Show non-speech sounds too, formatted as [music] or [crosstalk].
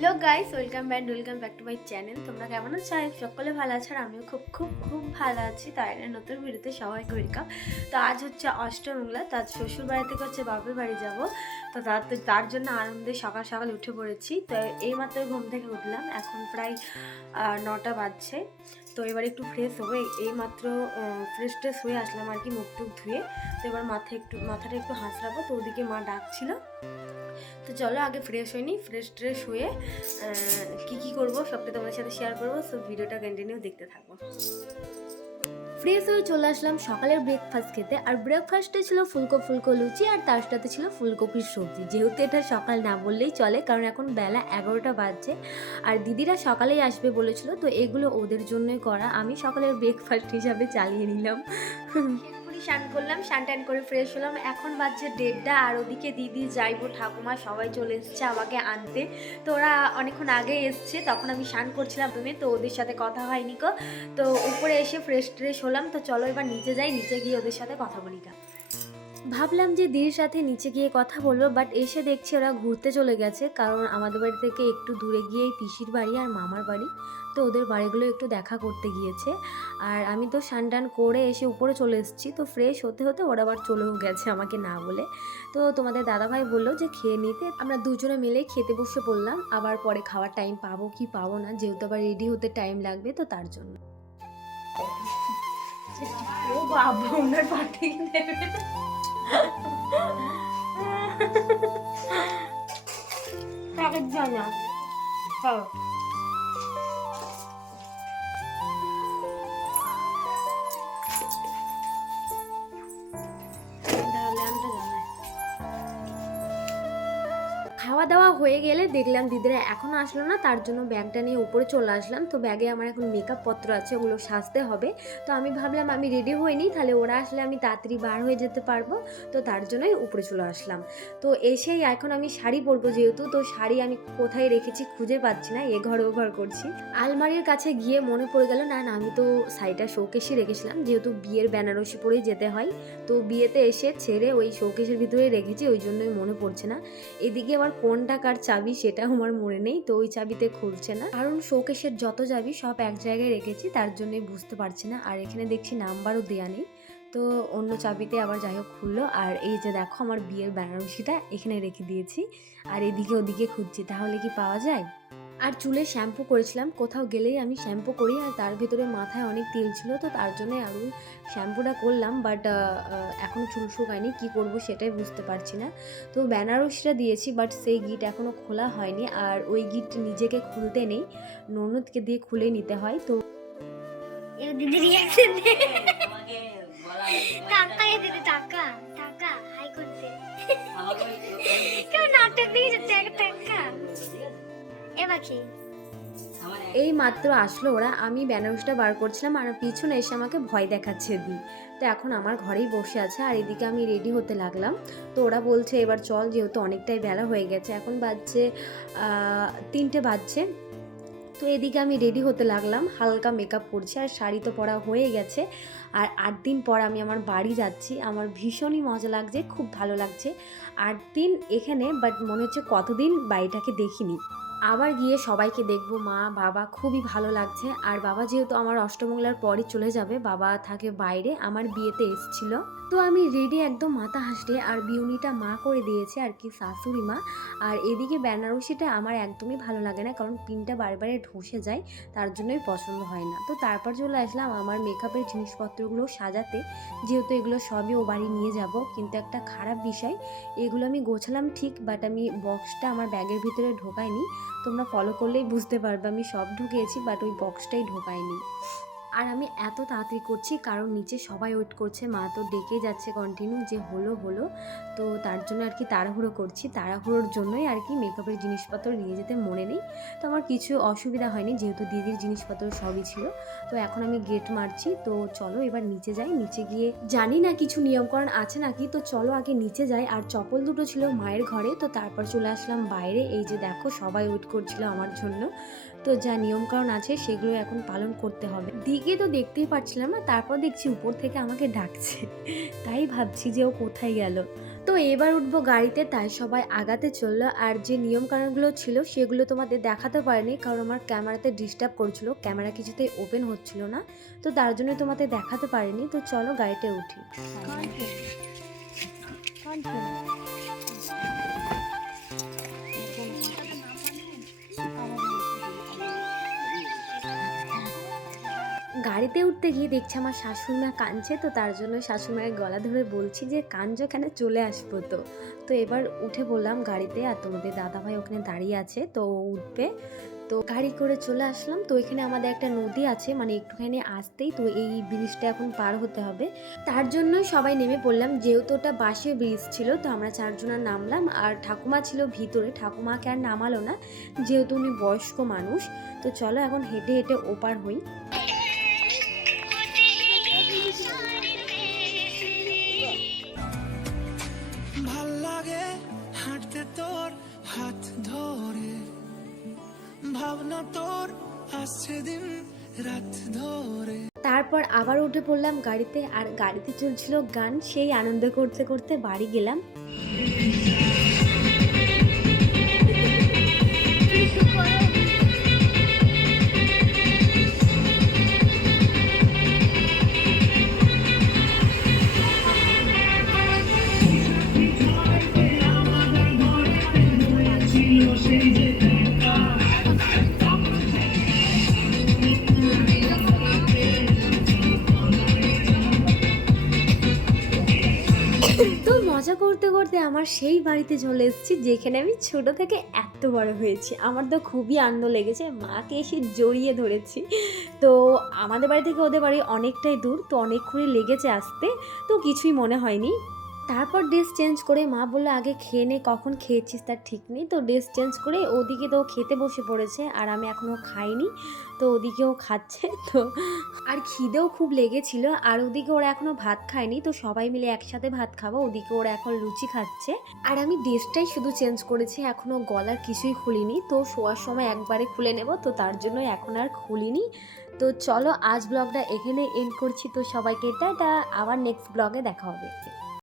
Hello guys, welcome back welcome back to my channel. তোমরা কেমন আছো? আমি সকলে ভালো আছো আর আমিও খুব খুব খুব ভালো আছি। তাই নতুন ভিডিওতে সবাইকে ওয়েলকাম। তো আজ হচ্ছে অষ্টমংলা তার শ্বশুর বাড়ি থেকে হচ্ছে বাপের বাড়ি যাব। তো তার তার জন্য আনন্দে সকাল সকাল উঠে পড়েছি। তো এইমাত্র ঘুম থেকে উঠলাম। এখন প্রায় নটা বাজছে। তো এবার একটু ফ্রেশ হবে এই- মাত্র ফ্রেশ ট্রেশ হয়ে আসলাম আর কি মুখ টুক ধুয়ে। তো এবার মাথা একটু, মাথাটা একটু হাঁচড়াবো তো ওদিকে মা ডাকছিল। তো চলো আগে ফ্রেশ হয়নি ফ্রেশ ট্রেশ হয়ে কী কী করব করব সবটা তোমাদের সাথে শেয়ার করব সো ভিডিওটা কন্টিনিউ দেখতে থাকব ফ্রেশ হয়ে চলে আসলাম সকালের ব্রেকফাস্ট খেতে। আর ব্রেকফাস্টে ছিল ফুলকো ফুলকো লুচি আর তার সাথে ছিল ফুলকপির সবজি। যেহেতু এটা সকাল না বললেই চলে, কারণ এখন বেলা এগারোটা বাজছে। আর দিদিরা সকালেই আসবে বলেছিল, তো এগুলো ওদের জন্যই করা। আমি সকালের ব্রেকফাস্ট হিসাবে চালিয়ে নিলাম। পুরি স্নান করলাম, স্নান টান করে ফ্রেশ হলাম। এখন বাজছে ডেটটা আর ওদিকে দিদি, যাইবো, ঠাকুমা সবাই চলে এসছে আমাকে আনতে। তো ওরা অনেকক্ষণ আগে এসছে, তখন আমি স্নান করছিলাম রুমে, তো ওদের সাথে কথা হয়নি কো তো উপরে এসে ফ্রেশ ট্রেশ হলাম, তো চলো এবার নিচে যাই, নিচে গিয়ে ওদের সাথে কথা বলি গা। ভাবলাম যে দিদির সাথে নিচে গিয়ে কথা বলব বাট এসে দেখছি ওরা ঘুরতে চলে গেছে। কারণ আমাদের বাড়ি থেকে একটু দূরে গিয়ে পিসির বাড়ি আর মামার বাড়ি। তো ওদের বাড়িগুলো একটু দেখা করতে গিয়েছে। আর আমি তো টান করে এসে উপরে চলে এসেছি। তো ফ্রেশ হতে হতে ওরা আবার চলেও গেছে আমাকে না বলে। তো তোমাদের দাদাভাই বলল যে খেয়ে নিতে। আমরা দুজনে মিলে খেতে বসে পড়লাম। আবার পরে খাওয়ার টাইম পাবো কি পাবো না, যেহেতু আবার রেডি হতে টাইম লাগবে, তো তার জন্য। ও বাবা, ওনার পাটি নেবে কাকের জানা হ্যাঁ খাওয়া দাওয়া হয়ে গেলে দেখলাম দিদিরা এখনও আসলো না, তার জন্য ব্যাগটা নিয়ে উপরে চলে আসলাম। তো ব্যাগে আমার এখন মেকআপ পত্র আছে, ওগুলো সাজতে হবে। তো আমি ভাবলাম আমি রেডি হইনি, তাহলে ওরা আসলে আমি তাড়াতাড়ি বার হয়ে যেতে পারব। তো তার জন্যই উপরে চলে আসলাম। তো এসেই এখন আমি শাড়ি পরবো যেহেতু, তো শাড়ি আমি কোথায় রেখেছি খুঁজে পাচ্ছি না, এ ঘর ও ঘর করছি। আলমারির কাছে গিয়ে মনে পড়ে গেল, না না, আমি তো শাড়িটা শোকেশে রেখেছিলাম, যেহেতু বিয়ের বেনারসি পরেই যেতে হয়। তো বিয়েতে এসে ছেড়ে ওই শোকেশের ভিতরে রেখেছি, ওই জন্যই মনে পড়ছে না। এদিকে আবার কোনটা কার চাবি সেটা আমার মনে নেই, তো ওই চাবিতে খুলছে না। কারণ শোকেশের যত চাবি সব এক জায়গায় রেখেছি, তার জন্যই বুঝতে পারছি না। আর এখানে দেখছি নাম্বারও দেওয়া নেই, তো অন্য চাবিতে আবার যাই হোক খুললো। আর এই যে দেখো আমার বিয়ের বেনারসিটা এখানে রেখে দিয়েছি, আর এদিকে ওদিকে খুঁজছি, তাহলে কি পাওয়া যায়? আর চুলে শ্যাম্পু করেছিলাম। কোথাও গেলেই আমি শ্যাম্পু করি আর তার ভিতরে মাথায় অনেক তেল ছিল তো তার জন্য আরও শ্যাম্পুটা করলাম। বাট এখনও চুল শুকায়নি কী করব সেটাই বুঝতে পারছি না। তো বেনারসিটা দিয়েছি বাট সেই গিট এখনও খোলা হয়নি। আর ওই গিট নিজেকে খুলতে নেই ননদকে দিয়ে খুলে নিতে হয় তো টাকা দিদি টাকা টাকা হাই করতে। কেউ নাটক দিয়ে টাকা। এ এই মাত্র আসলো ওরা আমি বেনারসিটা বার করছিলাম আর পিছনে এসে আমাকে ভয় দেখাচ্ছে দি। তো এখন আমার ঘরেই বসে আছে আর এদিকে আমি রেডি হতে লাগলাম। তো ওরা বলছে এবার চল যেহেতু অনেকটাই বেলা হয়ে গেছে এখন বাজছে তিনটে বাজছে। তো এদিকে আমি রেডি হতে লাগলাম হালকা মেকআপ করছি আর শাড়ি তো পরা হয়ে গেছে। আর আট দিন পর আমি আমার বাড়ি যাচ্ছি আমার ভীষণই মজা লাগছে খুব ভালো লাগছে। আট দিন এখানে বাট মনে হচ্ছে কতদিন বাড়িটাকে দেখিনি। আবার গিয়ে সবাইকে দেখব, মা, বাবা, খুবই ভালো লাগছে। আর বাবা যেহেতু আমার অষ্টমঙ্গলার পরই চলে যাবে, বাবা থাকে বাইরে, আমার বিয়েতে এসছিল। তো আমি রেডি একদম মাথা হাসড়ে আর বিউনিটা মা করে দিয়েছে আর কি শাশুড়ি মা। আর এদিকে বেনারসিটা আমার একদমই ভালো লাগে না কারণ পিনটা বারবারে ঢসে যায়, তার জন্যই পছন্দ হয় না। তো তারপর চলে আসলাম আমার মেকআপের জিনিসপত্রগুলো সাজাতে। যেহেতু এগুলো সবই ও বাড়ি নিয়ে যাব, কিন্তু একটা খারাপ বিষয়, এগুলো আমি গোছালাম ঠিক বাট আমি বক্সটা আমার ব্যাগের ভিতরে ঢোকাইনি। তোমরা ফলো করলেই বুঝতে পারবে, আমি সব ঢুকিয়েছি বাট ওই বক্সটাই ঢোকাইনি। আর আমি এত তাড়াতাড়ি করছি, কারণ নিচে সবাই ওয়েট করছে, মা তো ডেকে যাচ্ছে কন্টিনিউ যে হলো হলো। তো তার জন্য আর কি তাড়াহুড়ো করছি, তাড়াহুড়োর জন্যই আর কি মেকআপের জিনিসপত্র নিয়ে যেতে মনে নেই। তো আমার কিছু অসুবিধা হয়নি, যেহেতু দিদির জিনিসপত্র সবই ছিল। তো এখন আমি গেট মারছি, তো চলো এবার নিচে যাই। নিচে গিয়ে জানি না কিছু নিয়মকরণ আছে নাকি, তো চলো আগে নিচে যাই। আর চপল দুটো ছিল মায়ের ঘরে, তো তারপর চলে আসলাম বাইরে। এই যে দেখো সবাই ওয়েট করছিল আমার জন্য। তো যা নিয়মকানুন আছে সেগুলো এখন পালন করতে হবে। দিকে তো দেখতেই পাচ্ছিলাম না, তারপর দেখছি উপর থেকে আমাকে ডাকছে। [laughs] তাই ভাবছি যে ও কোথায় গেল। তো এবার উঠবো গাড়িতে, তাই সবাই আগাতে চলল। আর যে নিয়মকানুনগুলো ছিল সেগুলো তোমাদের দেখাতে পারিনি, কারণ আমার ক্যামেরাতে ডিস্টার্ব করছিল। ক্যামেরা কিছুতেই ওপেন হচ্ছিল না, তো তার জন্য তোমাদের দেখাতে পারিনি। তো চলো গাড়িতে উঠি। গাড়িতে উঠতে গিয়ে দেখছি আমার শাশুড়িমা কাঁদছে, তো তার জন্য শাশুড়িমায়ের গলা ধরে বলছি যে কাঞ্জ এখানে চলে আসব তো। তো এবার উঠে বললাম গাড়িতে, আর তোমাদের দাদাভাই ওখানে দাঁড়িয়ে আছে, তো উঠবে। তো গাড়ি করে চলে আসলাম। তো এখানে আমাদের একটা নদী আছে মানে একটুখানি আসতেই তো এই ব্রিজটা এখন পার হতে হবে। তার জন্য সবাই নেমে পড়লাম, যেহেতু ওটা বাসে ব্রিজ ছিল, তো আমরা চারজনা নামলাম। আর ঠাকুমা ছিল ভিতরে, ঠাকুমাকে আর নামালো না, যেহেতু উনি বয়স্ক মানুষ। তো চলো এখন হেঁটে হেঁটে ওপার হই। হাঁটতে তোর হাত ধরে, ভাবনা তোর আসছে দিন রাত ধরে। তারপর আবার উঠে পড়লাম গাড়িতে, আর গাড়িতে চলছিল গান, সেই আনন্দ করতে করতে বাড়ি গেলাম। মজা করতে করতে আমার সেই বাড়িতে চলে এসেছি, যেখানে আমি ছোট থেকে এত বড় হয়েছি। আমার তো খুবই আনন্দ লেগেছে, মাকে এসে জড়িয়ে ধরেছি। তো আমাদের বাড়ি থেকে ওদের বাড়ি অনেকটাই দূর, তো অনেকক্ষণই লেগেছে আসতে, তো কিছুই মনে হয়নি। তারপর ড্রেস চেঞ্জ করে মা বলল, আগে খেয়ে নে, কখন খেয়েছিস? তার ঠিক নেই। তো ড্রেস চেঞ্জ করে ওদিকে তো খেতে বসে পড়েছে আর আমি এখনও খাইনি, তো ওদিকেও খাচ্ছে। তো আর খিদেও খুব লেগেছিল আর ওদিকে ওরা এখনও ভাত খায়নি, তো সবাই মিলে একসাথে ভাত খাব। ওদিকে ওরা এখন লুচি খাচ্ছে। আর আমি ড্রেসটাই শুধু চেঞ্জ করেছি এখনও গলার কিছুই খুলিনি। তো শোয়ার সময় একবারে খুলে নেব, তো তার জন্য এখন আর খুলিনি। তো চলো আজ ব্লগটা এখানে এন্ড করছি। তো সবাইকে টাটা, আবার নেক্সট ব্লগে দেখা হবে।